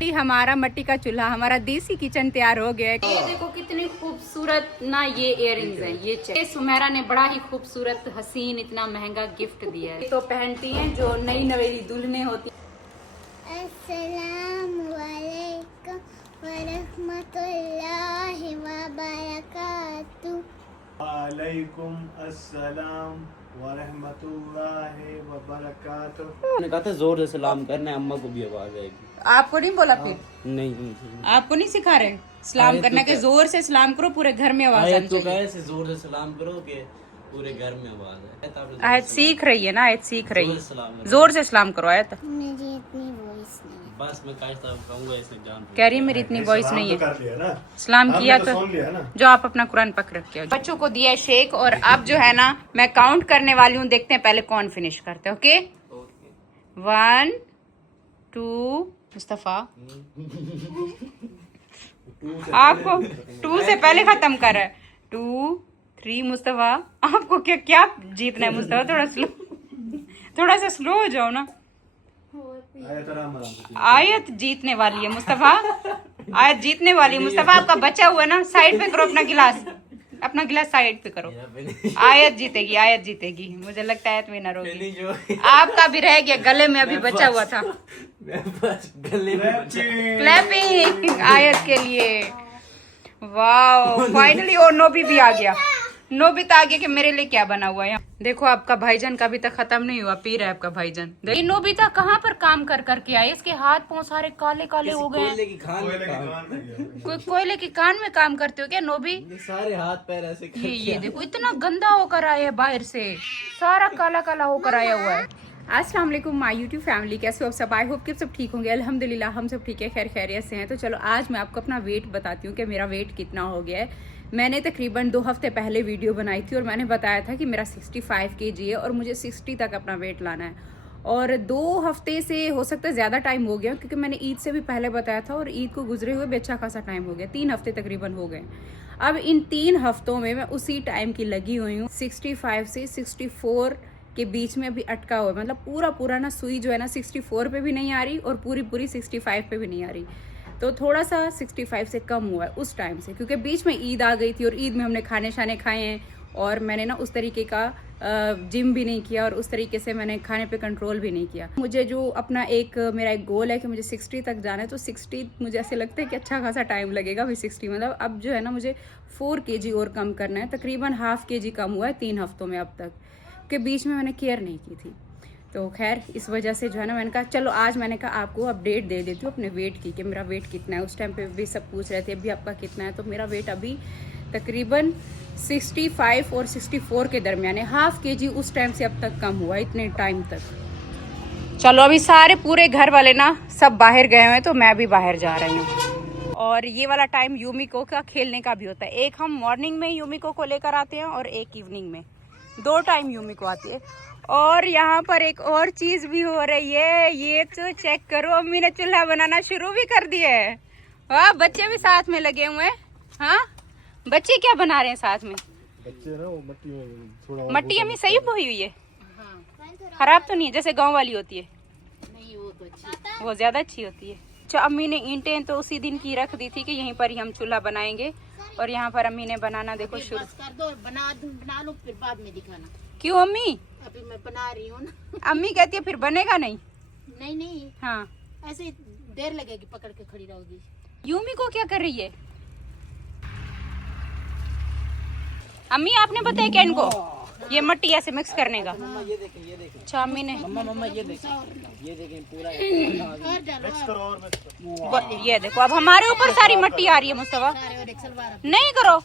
हमारा मट्टी का चूल्हा, हमारा देसी किचन तैयार हो गया है। ये देखो कितनी खूबसूरत ना ये इयररिंग्स हैं। ये सुमेरा ने बड़ा ही खूबसूरत हसीन इतना महंगा गिफ्ट दिया है। तो पहनती हैं जो नई नवेली दुल्हने होती। अस्सलाम वालेकुम वरहमतुल्लाहि वबरकातुहू। वालेकुम अस्सलाम वरहमतुल्लाहि वबरकातुहू। मैंने कहा था जोर से सलाम करना है, अम्मा को भी आवाज आएगी। आपको नहीं बोला फिर? नहीं, आपको नहीं सिखा रहे सलाम करना के जोर से सलाम करो, पूरे घर में आवाज आनी चाहिए। कैसे जोर से सलाम करो कि पूरे घर में आवाज आए। आयत सीख रही है ना, आयत सीख रही है। जोर से सलाम करो आयत। मेरी इतनी वॉइस नहीं है। बस मैं कहूंगा इसे जान कह रही है मेरी इतनी वॉइस नहीं है। कर लिया ना, सलाम किया तो सुन लिया ना। जो आप अपना कुरान पकड़ रखे हो। बच्चों को दिया है शेक और अब जो है ना मैं काउंट करने वाली हूँ, देखते हैं पहले कौन फिनिश करते हैं। ओके 1 2 मुस्तफा आपको 2 से पहले खत्म कर रहा है। 2 3 मुस्तफा आपको क्या क्या जीतना है मुस्तफा? थोड़ा सा स्लो हो जाओ ना। आयत जीतने वाली है मुस्तफा, आयत जीतने वाली है मुस्तफा। आपका बचा हुआ है ना, साइड पे करो अपना गिलास, अपना गिलास साइड पे करो। आयत जीतेगी, आयत जीतेगी। मुझे लगता है आयत विनर होगी। आपका भी रह गया गले में, अभी बचा हुआ था। क्लैपिंग आयत के लिए। Wow finally. और नोबी भी आ गया, नोबी तो आ गया कि मेरे लिए क्या बना हुआ है। देखो आपका भाईजान का अभी तक खत्म नहीं हुआ, पी रहा है आपका भाईजान। ये नोबिता कहाँ पर काम कर करके आए, इसके हाथ पांव सारे काले काले हो गए हैं। कोई कोयले की कान में काम करते हो क्या नोबी? सारे हाथ पैर ऐसे ये देखो इतना गंदा होकर आया है बाहर से, सारा काला काला होकर आया हुआ है। अस्सलाम वालेकुम माय यूट्यूब फैमिली, कैसे हो आप सब? आई होप कि सब ठीक होंगे। अल्हम्दुलिल्लाह हम सब ठीक है, खैर खैरियत से हैं। तो चलो आज मैं आपको अपना वेट बताती हूँ कि मेरा वेट कितना हो गया है। मैंने तकरीबन 2 हफ्ते पहले वीडियो बनाई थी और मैंने बताया था कि मेरा 65 kg है और मुझे 60 तक अपना वेट लाना है। और 2 हफ्ते से हो सकता है ज़्यादा टाइम हो गया, क्योंकि मैंने ईद से भी पहले बताया था और ईद को गुजरे हुए भी अच्छा खासा टाइम हो गया, 3 हफ्ते तकरीबन हो गए। अब इन 3 हफ्तों में मैं उसी टाइम की लगी हुई हूँ। 65 से 64 के बीच में अभी अटका हुआ है। मतलब पूरा ना सुई जो है ना 64 पे भी नहीं आ रही और पूरी 65 पे भी नहीं आ रही। तो थोड़ा सा 65 से कम हुआ है उस टाइम से, क्योंकि बीच में ईद आ गई थी और ईद में हमने खाने शाने खाए हैं और मैंने ना उस तरीके का जिम भी नहीं किया और उस तरीके से मैंने खाने पे कंट्रोल भी नहीं किया। मुझे जो अपना मेरा एक गोल है कि मुझे 60 तक जाना है, तो 60 मुझे ऐसे लगता है कि अच्छा खासा टाइम लगेगा अभी 60। मतलब अब जो है ना मुझे 4 kg और कम करना है। तकरीबन ½ kg कम हुआ है 3 हफ्तों में अब तक, के बीच में मैंने केयर नहीं की थी। तो खैर इस वजह से जो है ना मैंने कहा चलो आज मैंने कहा आपको अपडेट दे देती हूँ अपने वेट की कि मेरा वेट कितना है। उस टाइम पे भी सब पूछ रहे थे अभी आपका कितना है, तो मेरा वेट अभी तकरीबन 65 और 64 के दरमियान है। ½ kg उस टाइम से अब तक कम हुआ है, इतने टाइम तक। चलो अभी सारे पूरे घर वाले ना सब बाहर गए हुए हैं, तो मैं भी बाहर जा रही हूँ। और ये वाला टाइम यूमिको का खेलने का भी होता है। एक हम मॉर्निंग में यूमिको को लेकर आते हैं और एक इवनिंग में, 2 टाइम यूमिको आती है। और यहाँ पर एक और चीज भी हो रही है, ये तो चेक करो, अम्मी ने चूल्हा बनाना शुरू भी कर दिया है। वाह, बच्चे भी साथ में लगे हुए हैं। हाँ बच्चे क्या बना रहे हैं साथ में? बच्चे ना वो मट्टी में थोड़ा मट्टी अम्मी सही बोई हुई है, खराब तो नहीं है जैसे गांव वाली होती है? नहीं वो तो अच्छी, वो ज्यादा अच्छी होती है। अच्छा अम्मी ने ईंटें तो उसी दिन की रख दी थी कि यहीं पर ही हम चूल्हा बनाएंगे, और यहाँ पर अम्मी ने बनाना देखो शुरू कर दो, बना लो फिर बाद में दिखाना। क्यों अम्मी? अभी मैं बना रही हूँ ना। अम्मी कहती है फिर बनेगा नहीं। नहीं हाँ ऐसे ही देर लगेगी, पकड़ के खड़ी रहोगी। यूमी को क्या कर रही है अम्मी? आपने बताया क्या इनको ये मट्टी ऐसे मिक्स करने का? ये देखें अच्छा अम्मी ने मम्मा ये देखें पूरा और डालो, मिक्स करो और मिक्स करो। ये देखो अब हमारे ऊपर सारी मट्टी आ रही है मुस्तफा। सारे और एक सलवार नहीं करो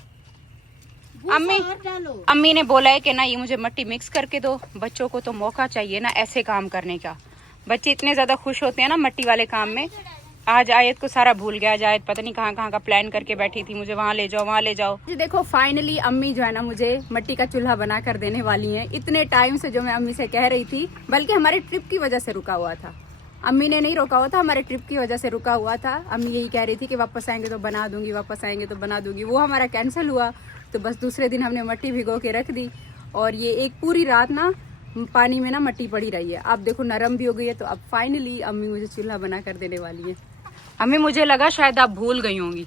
अम्मी। और डालो। अम्मी ने बोला है कि ना ये मुझे मट्टी मिक्स करके दो। बच्चों को तो मौका चाहिए ना ऐसे काम करने का। बच्चे इतने ज्यादा खुश होते हैं ना मट्टी वाले काम में। आज आयत को सारा भूल गया। आज आयत पता नहीं कहाँ का प्लान करके बैठी थी, मुझे वहाँ ले जाओ वहाँ ले जाओ। देखो फाइनली अम्मी जो है ना मुझे मट्टी का चूल्हा बना कर देने वाली हैं। इतने टाइम से जो मैं अम्मी से कह रही थी, बल्कि हमारी ट्रिप की वजह से रुका हुआ था। अम्मी ने नहीं रोका हुआ था, हमारे ट्रिप की वजह से रुका हुआ था। अम्मी यही कह रही थी कि वापस आएंगे तो बना दूंगी, वापस आएंगे तो बना दूंगी। वो हमारा कैंसिल हुआ, तो बस दूसरे दिन हमने मट्टी भिगो के रख दी और ये एक पूरी रात ना पानी में ना मट्टी पड़ी रही है। अब देखो नरम भी हो गई है। तो अब फाइनली अम्मी मुझे चूल्हा बना कर देने वाली है। अम्मी मुझे लगा शायद आप भूल गई होंगी,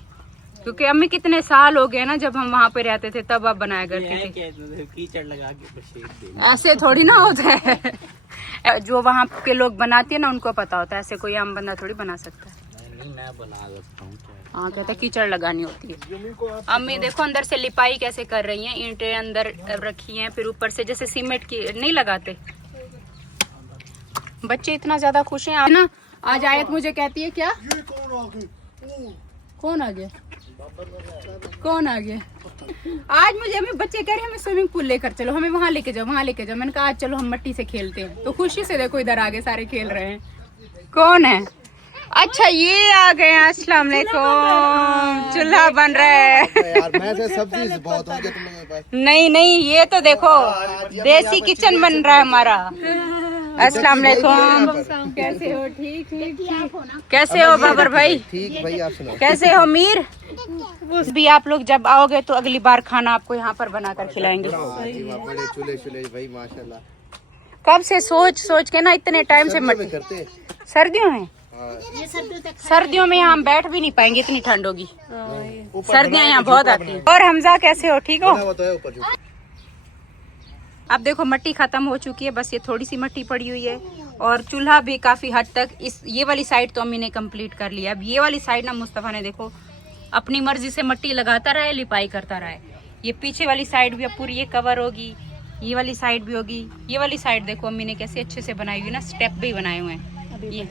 क्योंकि अम्मी कितने साल हो गए ना, जब हम वहाँ पे रहते थे तब आप बनाया करती थी। कीचड़ लगा के शेक दे। ऐसे थोड़ी ना होता है। जो वहाँ के लोग बनाते हैं ना उनको पता होता है, ऐसे कोई आम बंदा थोड़ी बना सकता है। नहीं मैं बना सकता हूँ। हाँ कहते हैं कीचड़ लगानी होती है। अम्मी देखो अंदर से लिपाई कैसे कर रही हैं, ईंटें अंदर रखी हैं, फिर ऊपर से जैसे सीमेंट की नहीं लगाते। बच्चे इतना ज्यादा खुश हैं ना। आज आयत मुझे कहती है क्या, ये कौन आ गई? कौन आ गया, कौन आ गया? आज मुझे हमें बच्चे कह रहे हैं हमें स्विमिंग पूल लेकर चलो, हमें वहाँ लेके जाओ, वहाँ लेके जाओ। मैंने कहा आज चलो हम मट्टी से खेलते हैं। तो खुशी से देखो इधर आगे सारे खेल रहे हैं। कौन है? अच्छा ये आ गए हैं। अस्सलाम वालेकुम। चूल्हा बन रहा है। यार मैं से सब्जी बहुत हो गया तुम लोगों के पास। नहीं नहीं ये तो देखो देसी किचन बन रहा है हमारा। अस्सलाम वालेकुम। कैसे हो? ठीक ठीक ठीक। कैसे हो बाबर भाई? ठीक भाई, आप सुनाओ कैसे हो मीर? भी आप लोग जब आओगे तो अगली बार खाना आपको यहाँ पर बनाकर खिलाएंगे। बड़े चूल्हे चूल्हे भाई माशाल्लाह। कब से सोच सोच के ना इतने टाइम से में करते सर्दियों में, ये सर्दियों तक सर्दियों में यहाँ हम बैठ भी नहीं पाएंगे, इतनी ठंड होगी। सर्दियाँ यहाँ बहुत आती हैं। और हमजा कैसे हो? ठीक हो? वो तो है ऊपर जो। अब देखो मट्टी खत्म हो चुकी है, बस ये थोड़ी सी मट्टी पड़ी हुई है। और चूल्हा भी काफी हद तक इस ये वाली साइड तो अम्मी ने कंप्लीट कर लिया। अब ये वाली साइड ना मुस्तफा ने देखो अपनी मर्जी से मट्टी लगाता रहा है, लिपाई करता रहा है। ये पीछे वाली साइड भी अब पूरी ये कवर होगी, ये वाली साइड भी होगी। ये वाली साइड देखो अम्मी ने कैसे अच्छे से बनाई हुई ना, स्टेप भी बनाए हुए हैं। ये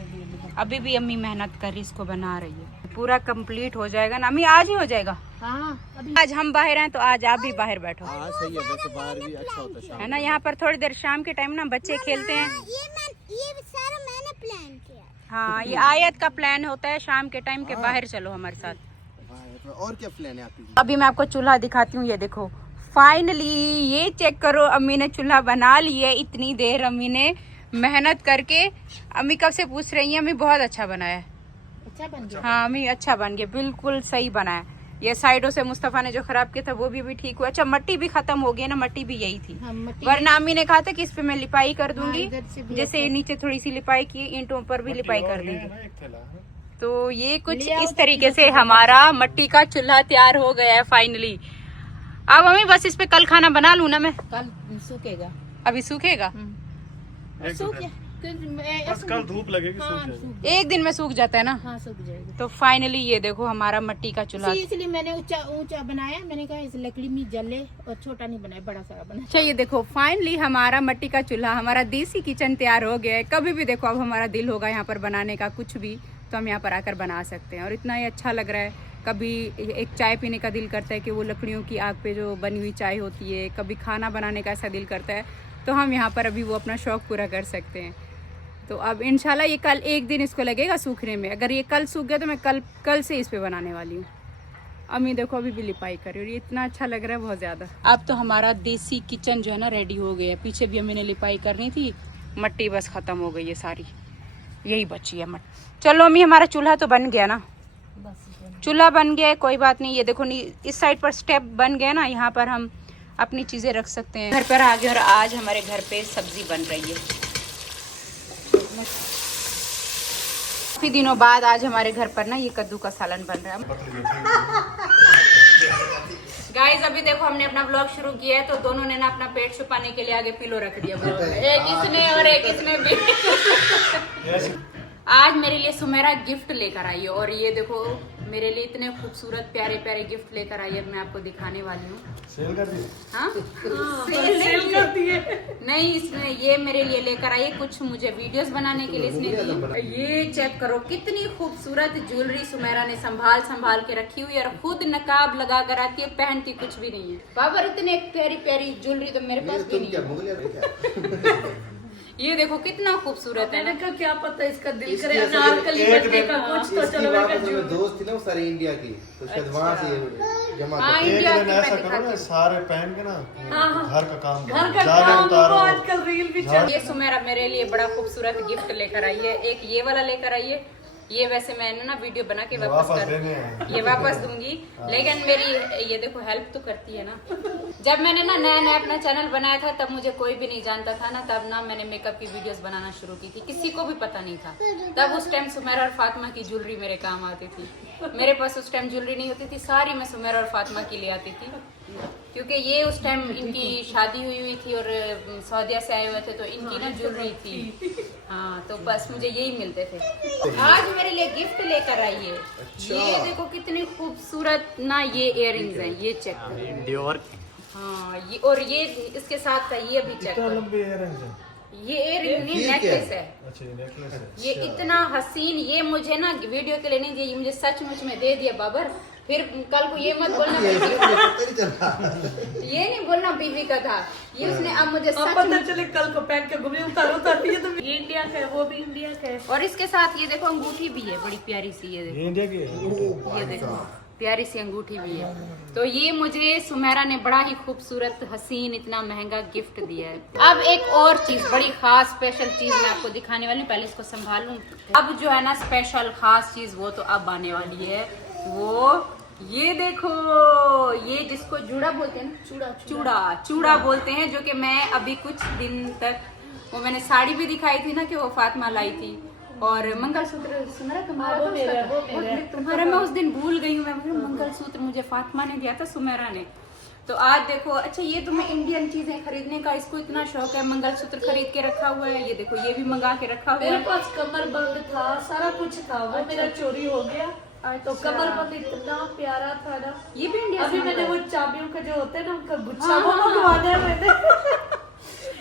अभी भी अम्मी मेहनत कर रही इसको बना रही है। पूरा कंप्लीट हो जाएगा ना अम्मी? आज ही हो जाएगा। हाँ अभी आज हम बाहर हैं तो आज आप भी बाहर बैठो, हाँ सही है, वैसे बाहर भी अच्छा होता है शाम है ना। यहाँ पर थोड़ी देर शाम के टाइम ना बच्चे खेलते हैं। ये सारा मैंने प्लान किया। हाँ ये आयत का प्लान होता है शाम के टाइम के बाहर चलो हमारे साथ। में। और क्या प्लान है आपकी? अभी मैं आपको चूल्हा दिखाती हूँ। ये देखो फाइनली ये चेक करो, अम्मी ने चूल्हा बना लिया। इतनी देर अम्मी ने मेहनत करके, अम्मी कब से पूछ रही है अम्मी बहुत अच्छा बना है। अच्छा बन गया। हाँ अम्मी अच्छा बन गया, बिल्कुल सही बना है। ये साइडों से मुस्तफा ने जो खराब किया था वो भी ठीक हुआ। अच्छा मट्टी भी खत्म हो गई ना, मट्टी भी यही थी। हाँ, मट्टी वरना अम्मी ने कहा था कि इस पे मैं लिपाई कर दूंगी। इधर से भी जैसे नीचे थोड़ी सी लिपाई की, ईंटों पर भी लिपाई कर दूंगी। तो ये कुछ इस तरीके से हमारा मट्टी का चूल्हा तैयार हो गया है फाइनली। अब अम्मी बस इस पे कल खाना बना लूं ना मैं? कल सूखेगा। अभी सूखेगा? सूख गया। बस कल धूप लगेगी, सूख हाँ, जाएगा। सूख गया। एक दिन में सूख जाता है ना। हाँ सूख जाएगा। तो फाइनली ये देखो हमारा मट्टी का चूल्हा। इसलिए मैंने ऊंचा ऊंचा बनाया। मैंने कहा इस लकड़ी में जले, और छोटा नहीं बनाया, बड़ा सारा बनाया। अच्छा ये देखो फाइनली हमारा मट्टी का चूल्हा, हमारा देसी किचन तैयार हो गया है। कभी भी देखो अब हमारा दिल होगा यहाँ पर बनाने का कुछ भी, तो हम यहाँ पर आकर बना सकते हैं। और इतना ही अच्छा लग रहा है। कभी एक चाय पीने का दिल करता है कि वो लकड़ियों की आग पे जो बनी हुई चाय होती है, कभी खाना बनाने का ऐसा दिल करता है, तो हम यहाँ पर अभी वो अपना शौक पूरा कर सकते हैं। तो अब इंशाल्लाह ये कल एक दिन इसको लगेगा सूखने में। अगर ये कल सूख गया तो मैं कल से इस पे बनाने वाली हूँ। अम्मी देखो अभी भी लिपाई कर रही है और ये इतना अच्छा लग रहा है बहुत ज़्यादा। अब तो हमारा देसी किचन जो है ना रेडी हो गया है। पीछे भी अम्मी ने लिपाई करनी थी, मट्टी बस ख़त्म हो गई है सारी, यही बची है मट्टी। चलो अम्मी हमारा चूल्हा तो बन गया ना, चूल्हा बन गया है, कोई बात नहीं। ये देखो इस साइड पर स्टेप बन गया ना, यहाँ पर हम अपनी चीज़ें रख सकते हैं। घर पर आ गए और आज हमारे घर पे सब्जी बन रही है। काफी दिनों बाद आज हमारे घर पर ना ये कद्दू का सालन बन रहा है। गाइस अभी देखो हमने अपना ब्लॉग शुरू किया है, तो दोनों ने ना अपना पेट छुपाने के लिए आगे पिलो रख दिया। एक इसने और एक इसने भी। आज मेरे लिए सुमेरा गिफ्ट लेकर आई है, और ये देखो मेरे लिए इतने खूबसूरत प्यारे प्यारे गिफ्ट लेकर आई है। मैं आपको दिखाने वाली हूँ। सेल कर दी? हाँ सेल कर दिए। नहीं इसमें ये मेरे लिए लेकर आई है, कुछ मुझे वीडियोस बनाने के लिए इसने दी। ये चेक करो कितनी खूबसूरत ज्वेलरी सुमेरा ने संभाल के रखी हुई है, और खुद नकाब लगा कर आती है, पहनती कुछ भी नहीं है। बाबर इतने प्यारी प्यारी ज्वेलरी तो मेरे पास भी नहीं है। ये देखो कितना खूबसूरत है। मैंने कहा क्या पता इसका दिल करे अनारकली बनने का कुछ, तो चलो मैं दोस्त थी ना वो सारे इंडिया की, तो शायद वहाँ से जमा हाँ कर। इंडिया एक दिन की ऐसा मैं करो ना, दिखाती सारे पहन के ना घर का काम घर का जाले काम उतारो। तो आजकल रील भी हूँ। ये सुमेरा मेरे लिए बड़ा खूबसूरत गिफ्ट लेकर आई है। एक ये वाला लेकर आई है, ये वैसे मैंने ना वीडियो बना के ये वापस वापस देने हैं। ये वापस दूंगी, लेकिन मेरी ये देखो हेल्प तो करती है ना। जब मैंने ना नया नया अपना चैनल बनाया था तब मुझे कोई भी नहीं जानता था ना, तब ना मैंने मेकअप की वीडियोस बनाना शुरू की थी, किसी को भी पता नहीं था। तब उस टाइम सुमेरा और फातिमा की ज्वेलरी मेरे काम आती थी। मेरे पास उस टाइम ज्वेलरी नहीं होती थी, सारी मैं सुमेरा और फातिमा की ले आती थी, क्योंकि ये उस टाइम इनकी शादी हुई थी और सऊदीया से आए हुए थे, तो इनकी ना ज्वेलरी थी। हाँ, तो बस मुझे यही मिलते थे। आज मेरे लिए गिफ्ट लेकर आई है। ये देखो कितनी खूबसूरत ना ये इयररिंग्स हैं, ये चेक करो। डियोर हाँ, ये और ये इसके साथ का ये भी चेक करो। लंबे इयररिंग्स हैं। ये इयररिंग नहीं, नेकलेस है। अच्छा, ये नेकलेस है। ये इतना हसीन, ये मुझे ना वीडियो के लिए नहीं दिया, ये मुझे सचमुच में दे दिया बाबर। फिर कल को ये मत बोलना ये नहीं बोलना बीवी का था, ये उसने अब मुझे अब पता सच। चले कल को पहन के घूमने उतारो ये तो ये इंडिया का है, वो भी इंडिया का है। और इसके साथ ये देखो अंगूठी भी है, बड़ी प्यारी सी। ये देखो, ये इंडिया की है। ये देखो प्यारी सी अंगूठी भी है। तो ये मुझे सुमेरा ने बड़ा ही खूबसूरत हसीन इतना महंगा गिफ्ट दिया है। अब एक और चीज, बड़ी खास स्पेशल चीज मैं आपको दिखाने वाली हूँ, पहले इसको संभाल लूं। अब जो है ना स्पेशल खास चीज वो तो अब आने वाली है। वो ये देखो, ये जिसको जूड़ा बोलते हैं ना, चूड़ा बोलते हैं, जो कि मैं अभी कुछ दिन तक, वो मैंने साड़ी भी दिखाई थी ना कि वो फातिमा लाई थी, और मंगलसूत्र सुमेरा तुम्हारा वो था मेरा, उसका? वो मेरा। तुम्हारा मैं उस दिन भूल गई हूँ। मैं मंगलसूत्र मुझे फातिमा ने दिया था, सुमेरा ने। तो आज देखो, अच्छा ये तुम्हें इंडियन चीजें खरीदने का इसको इतना शौक है, मंगलसूत्र खरीद के रखा हुआ है। ये देखो, ये भी मंगा के रखा हुआ मेरे है। पास कमर बंद था, सारा कुछ था, वो मेरा चोरी हो गया। तो अच्छा। कमर बंद इतना प्यारा था ना। ये भी इंडिया अभी से मैंने मंगाया। वो चाबियों का जो होते हैं ना, उनका गुच्छा हाँ, वो हाँ, मंगवाना है मैंने।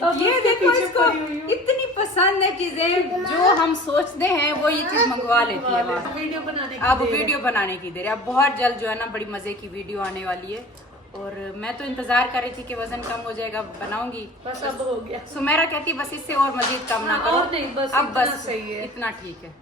अब ये उसके देखो, पीछे इसको पड़ी हुई हूँ। इतनी पसंद है चीजें, जो हम सोचते हैं वो ये चीज मंगवा लेती है वहाँ। वीडियो बनाने की अब देर है। वीडियो बनाने की देर है। अब बहुत जल्द जो है ना बड़ी मजे की वीडियो आने वाली है, और मैं तो इंतजार कर रही थी कि वजन कम हो जाएगा, बनाऊंगी। बस अब हो गया। सुमेरा कहती बस इससे और मजीद कम ना हाँ, करो। और नहीं, बस अब इतना बस सही है। इतना ठीक है।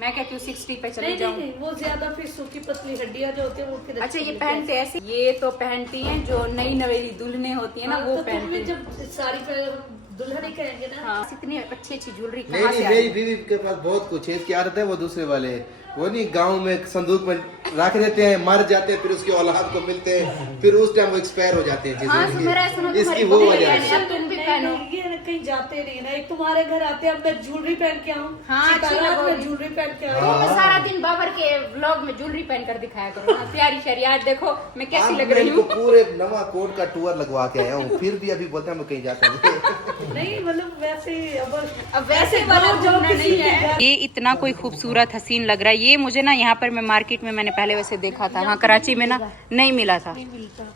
मैं कहती हूँ 60 पे चले नहीं जाऊँ। नहीं, वो ज्यादा फिर सूखी पतली हड्डियां जो होती है वो फिर अच्छा, अच्छी ये लगती है। पहनते ऐसे, ये तो पहनती हैं जो नई नवेली दुल्हने होती है ना, हाँ, वो तो पहनती तुम्हें हैं। जब साड़ी पहन दुल्हन ही कहेंगे ना। हाँ, इतनी अच्छी अच्छी ज्वेलरी नहीं कहाँ से नहीं, आई? मेरी बीवी के पास बहुत कुछ है। इसकी आदत है वो दूसरे वाले, वो नहीं गांव में संदूक में रख देते हैं, मर जाते हैं, फिर उसकी औलाद को मिलते हैं, फिर उस टाइम वो एक्सपायर हो जाते हैं हाँ, चीजें। सुमेरा सुनो, इसकी तुम्हारी वो बहन वजह है, है। अब तुम भी नहीं, पहनो। नहीं, ये ना कहीं जाते नहीं ना, एक तुम्हारे घर आते हैं, अब मैं ज्वेलरी पहन के आऊँ। हाँ, अच्छी शिकारात में लगोगी। ज्वेलरी पहन के तो आई। मैं सारा दिन बाबर के व्लॉग में ज्वेलरी पहन कर दिखाया करो ना, प्यारी शरी। आज देखो मैं कैसी आज लग मैं रही इनको हूँ। पूरे नवा कोट का टूर लगवा के आया हूँ, फिर भी अभी बोलते हैं हम कहीं जाते नहीं। नहीं मतलब वैसे ही अब वैसे वाला गाँव जाओ घूमना किसी नहीं के है। घर। ये इतना कोई खूबसूरत हसीन लग रहा है। ये मुझे ना यहाँ पर मैं मार्केट में मैंने पहले वैसे देखा था, वहाँ कराची में ना नहीं मिला था।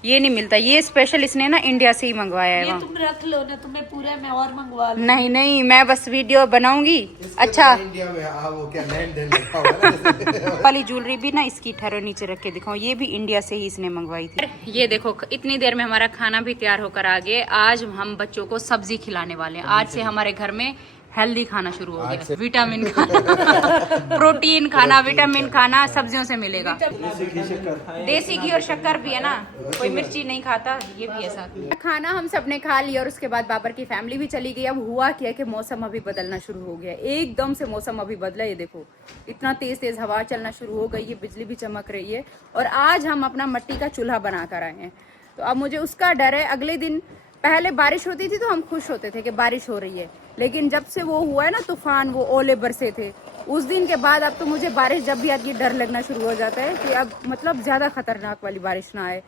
ये नहीं मिलता, ये स्पेशल इसने ना इंडिया से ही मंगवाया है ये वहाँ। तुम रख लो ना, तुम्हें पूरा मैं और मंगवा लूँ। नहीं नहीं, मैं बस वीडियो बनाऊंगी। अच्छा, इंडिया में वो क्या लैंड देन लिखा हुआ है ना। वाली ज्वेलरी भी ना इसकी ठहरो नीचे रख के दिखाऊं, ये भी इंडिया से ही इसने मंगवाई थी। ये देखो, इतनी देर में हमारा खाना भी तैयार होकर आ गया। आज हम बच्चों को सब्जी खिलाने वाले हैं। आज से हमारे घर में हेल्दी खाना शुरू हो गया, विटामिन खाना, प्रोटीन खाना, विटामिन खाना सब्जियों से मिलेगा। देसी घी और शक्कर भी है ना, कोई मिर्ची नहीं खाता, ये भी है साथ में। खाना हम सब ने खा लिया और उसके बाद बाबर की फैमिली भी चली गई। अब हुआ क्या कि मौसम अभी बदलना शुरू हो गया, एकदम से मौसम अभी बदला। ये देखो, इतना तेज तेज हवा चलना शुरू हो गई है, बिजली भी चमक रही है। और आज हम अपना मिट्टी का चूल्हा बना कर आए हैं, तो अब मुझे उसका डर है। अगले दिन पहले बारिश होती थी तो हम खुश होते थे कि बारिश हो रही है, लेकिन जब से वो हुआ है ना तूफान, वो ओले बरसे थे, उस दिन के बाद अब तो मुझे बारिश जब भी आती है डर लगना शुरू हो जाता है कि अब मतलब ज्यादा खतरनाक वाली बारिश ना आए।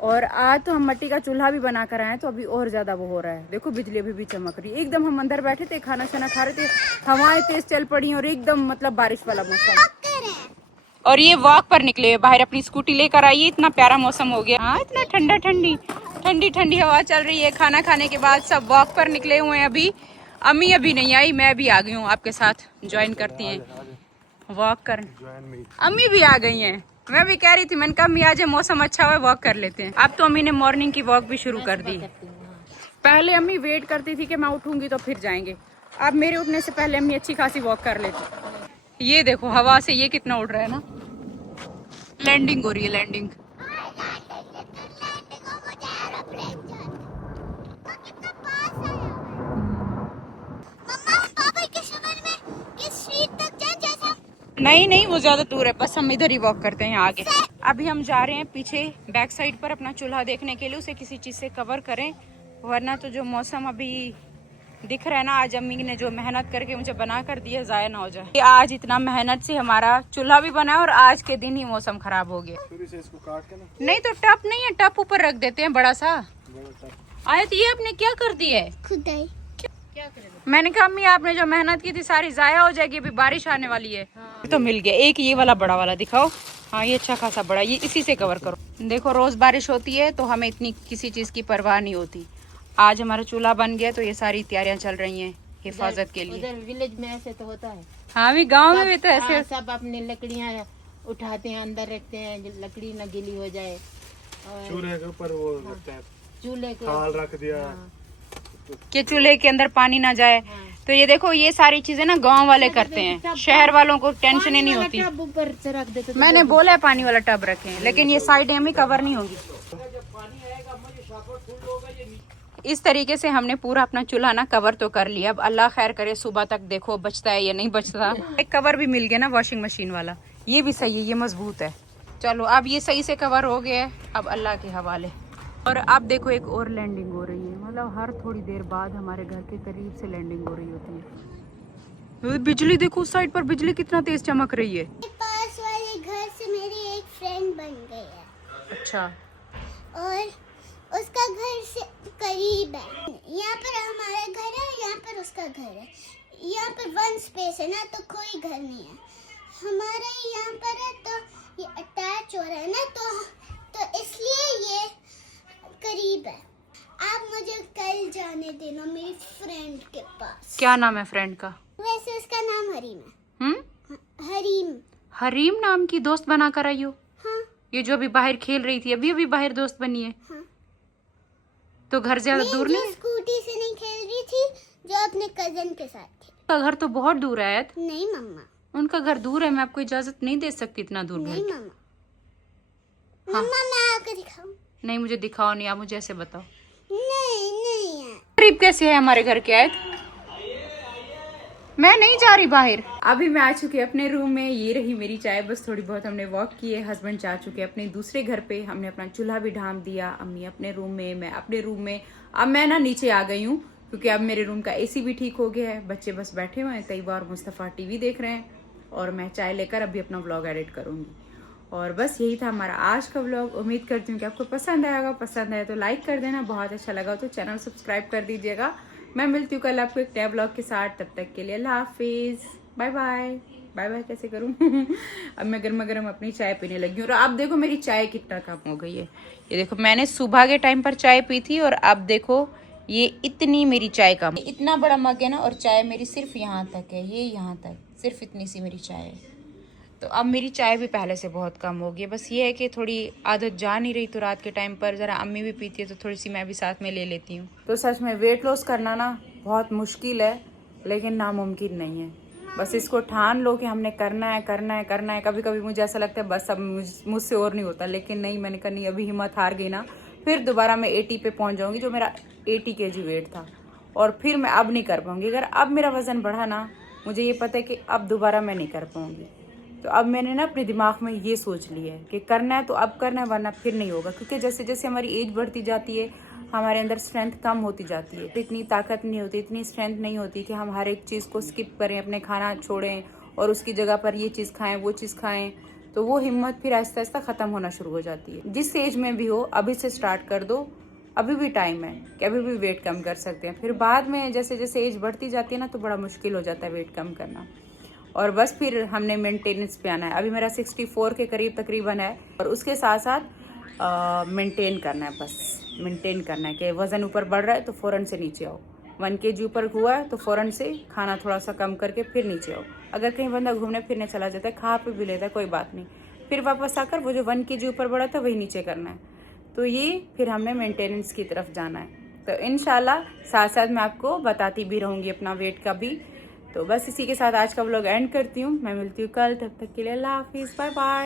और आज तो हम मिट्टी का चूल्हा भी बना कर आए हैं, तो अभी और ज्यादा वो हो रहा है। देखो बिजली अभी भी चमक रही है। एकदम हम अंदर बैठे थे, खाना शाना खा रहे थे, हवाएं तेज चल पड़ी और एकदम मतलब बारिश वाला मौसम। और ये वॉक पर निकले बाहर, अपनी स्कूटी लेकर आइए, इतना प्यारा मौसम हो गया। हाँ, इतना ठंडा ठंडी ठंडी ठंडी हवा चल रही है। खाना खाने के बाद सब वॉक पर निकले हुए हैं। अभी अम्मी अभी नहीं आई, मैं भी आ गई हूँ, आपके साथ ज्वाइन करती हैं वॉक कर। अम्मी भी आ गई हैं, मैं भी कह रही थी, मैंने कहा अम्मी आज मौसम अच्छा हुआ, वॉक कर लेते हैं। अब तो अम्मी ने मॉर्निंग की वॉक भी शुरू कर दी। पहले अम्मी वेट करती थी कि मैं उठूंगी तो फिर जाएंगे, अब मेरे उठने से पहले अम्मी अच्छी खासी वॉक कर लेती। ये देखो हवा से ये कितना उड़ रहा है ना, लैंडिंग हो रही है, लैंडिंग। मम्मा पापा के शहर में किस स्ट्रीट तक जाए जैसे हम नहीं वो ज्यादा दूर है, बस हम इधर ही वॉक करते हैं आगे। अभी हम जा रहे हैं पीछे बैक साइड पर अपना चूल्हा देखने के लिए, उसे किसी चीज से कवर करें, वरना तो जो मौसम अभी दिख रहा है ना, आज अम्मी ने जो मेहनत करके मुझे बना कर दिया जाया ना हो जाए। आज इतना मेहनत से हमारा चूल्हा भी बना है और आज के दिन ही मौसम खराब हो गया। इसको काट के ना, नहीं तो टप नहीं है, टप ऊपर रख देते हैं बड़ा सा। आयत ये आपने क्या कर दिया है? खुदाई। मैंने कहा अम्मी आपने जो मेहनत की थी सारी जाया हो जाएगी, अभी बारिश आने वाली है। तो मिल गया एक, ये वाला बड़ा वाला दिखाओ। हाँ ये अच्छा खासा बड़ा, ये इसी से कवर करो। देखो रोज बारिश होती है तो हमें इतनी किसी चीज की परवाह नहीं होती। आज हमारा चूल्हा बन गया तो ये सारी तैयारियां चल रही हैं हिफाजत के लिए। उधर विलेज में ऐसे तो होता है। हाँ भी गाँव में भी तो ऐसे। हाँ, सब अपनी लकड़ियाँ उठाते हैं, अंदर रखते हैं, लकड़ी न गीली हो जाए। और चूल्हे के ऊपर वो लगता है, चूल्हे के थाल रख दिया। कि चूल्हे के अंदर पानी ना जाए। तो ये देखो ये सारी चीजें ना गांव वाले करते हैं, शहर वालों को टेंशन ही नहीं होती। टब ऊपर से रख देते तो मैंने बोला है पानी वाला टब रखें, लेकिन ये साइड हमें कवर नहीं होगी। इस तरीके से हमने पूरा अपना चूल्हा ना कवर तो कर लिया। अब अल्लाह खैर करे सुबह तक देखो बचता है या नहीं बचता। एक कवर भी मिल गया ना वॉशिंग मशीन वाला, ये भी सही है, ये मजबूत है। चलो अब ये सही से कवर हो गया है, अब अल्लाह के हवाले। और अब देखो एक और लैंडिंग हो रही है, मतलब हर थोड़ी देर बाद हमारे घर के करीब से लैंडिंग हो रही होती है। बिजली देखो उस साइड पर बिजली कितना तेज चमक रही है। पास वाले घर से मेरी एक फ्रेंड बन गई है। अच्छा, और उसका घर से करीब है। यहाँ पर हमारा घर है, यहाँ पर उसका घर है। यहाँ पर वन स्पेस है ना, तो कोई घर नहीं है। हमारा यहाँ पर है तो ये अटैच हो रहा है ना, तो इसलिए ये करीब है। आप मुझे कल जाने देना मेरी फ्रेंड के पास। क्या नाम है फ्रेंड का? वैसे उसका नाम हरीम है। हरीम। हरीम नाम की दोस्त बना कर आई हो? हाँ ये जो अभी बाहर खेल रही थी, अभी बाहर दोस्त बनी है? हाँ। तो घर ज्यादा दूर नहीं? स्कूटी से नहीं खेल रही थी, जो अपने कजन के साथ थी। उनका घर तो बहुत दूर है। नहीं मम्मा, उनका घर दूर है, मैं आपको इजाजत नहीं दे सकती इतना दूर नहीं घर। मम्मा। मम्मा मैं आपको दिखाऊं? नहीं मुझे दिखाओ नहीं, आप मुझे ऐसे बताओ नहीं यार। करीब कैसे है हमारे घर के? आयत मैं नहीं जा रही बाहर। अभी मैं आ चुकी अपने रूम में, ये रही मेरी चाय। बस थोड़ी बहुत हमने वॉक की है। हस्बैंड जा चुके अपने दूसरे घर पे, हमने अपना चूल्हा भी ढांप दिया। अम्मी अपने रूम में, मैं अपने रूम में। अब मैं ना नीचे आ गई हूँ क्योंकि अब मेरे रूम का एसी भी ठीक हो गया है। बच्चे बस बैठे हुए हैं, तैयबा और मुस्तफ़ा टीवी देख रहे हैं और मैं चाय लेकर अभी अपना व्लॉग एडिट करूंगी। और बस यही था हमारा आज का व्लॉग। उम्मीद करती हूँ कि आपको पसंद आएगा। पसंद आए तो लाइक कर देना, बहुत अच्छा लगा तो चैनल सब्सक्राइब कर दीजिएगा। मैं मिलती हूँ कल आपको एक नया व्लॉग के साथ। तब तक के लिए अल्लाह हाफिज़, बाय बाय। बाय बाय कैसे करूँ? अब मैं गर्मा गर्म अपनी चाय पीने लगी हूँ। और अब देखो मेरी चाय कितना कम हो गई है। ये देखो मैंने सुबह के टाइम पर चाय पी थी और अब देखो ये इतनी मेरी चाय कम। इतना बड़ा मग है ना और चाय मेरी सिर्फ यहाँ तक है, ये यहाँ तक, सिर्फ इतनी सी मेरी चाय है। तो अब मेरी चाय भी पहले से बहुत कम हो गई है। बस ये है कि थोड़ी आदत जा नहीं रही, तो रात के टाइम पर ज़रा अम्मी भी पीती है तो थोड़ी सी मैं भी साथ में ले लेती हूँ। तो सच में वेट लॉस करना ना बहुत मुश्किल है, लेकिन नामुमकिन नहीं है। बस इसको ठान लो कि हमने करना है करना है करना है। कभी कभी मुझे ऐसा लगता है बस अब मुझसे और नहीं होता, लेकिन नहीं, मैंने कहा नहीं, अभी हिम्मत हार गई ना, फिर दोबारा मैं 80 पे पहुँच जाऊँगी, जो मेरा 80 kg वेट था, और फिर मैं अब नहीं कर पाऊँगी। अगर अब मेरा वज़न बढ़ा ना, मुझे ये पता है कि अब दोबारा मैं नहीं कर पाऊँगी। तो अब मैंने ना अपने दिमाग में ये सोच लिया है कि करना है तो अब करना है, वरना फिर नहीं होगा। क्योंकि जैसे जैसे हमारी एज बढ़ती जाती है, हमारे अंदर स्ट्रेंथ कम होती जाती है। तो इतनी ताकत नहीं होती, इतनी स्ट्रेंथ नहीं होती कि हम हर एक चीज़ को स्किप करें, अपने खाना छोड़ें और उसकी जगह पर ये चीज़ खाएं, वो चीज़ खाएं। तो वो हिम्मत फिर आहिस्ता आहिस्ता ख़त्म होना शुरू हो जाती है। जिस एज में भी हो, अभी से स्टार्ट कर दो, अभी भी टाइम है कि अभी भी वेट कम कर सकते हैं। फिर बाद में जैसे जैसे एज बढ़ती जाती है ना, तो बड़ा मुश्किल हो जाता है वेट कम करना। और बस फिर हमने मेंटेनेंस पे आना है। अभी मेरा 64 के करीब तकरीबन है, और उसके साथ साथ मेंटेन करना है। बस मेंटेन करना है कि वज़न ऊपर बढ़ रहा है तो फ़ौरन से नीचे आओ, 1 kg ऊपर हुआ है तो फ़ौरन से खाना थोड़ा सा कम करके फिर नीचे आओ। अगर कहीं बंदा घूमने फिरने चला जाता है, खा पी भी लेता है, कोई बात नहीं, फिर वापस आकर वो जो 1 kg ऊपर बढ़ा था वही नीचे करना है। तो ये फिर हमने मेंटेनेंस की तरफ जाना है। तो इंशाल्लाह साथ साथ मैं आपको बताती भी रहूँगी अपना वेट का भी। तो बस इसी के साथ आज का व्लॉग एंड करती हूँ। मैं मिलती हूँ कल, तब तक के लिए अल्लाह हाफिज़, बाय बाय।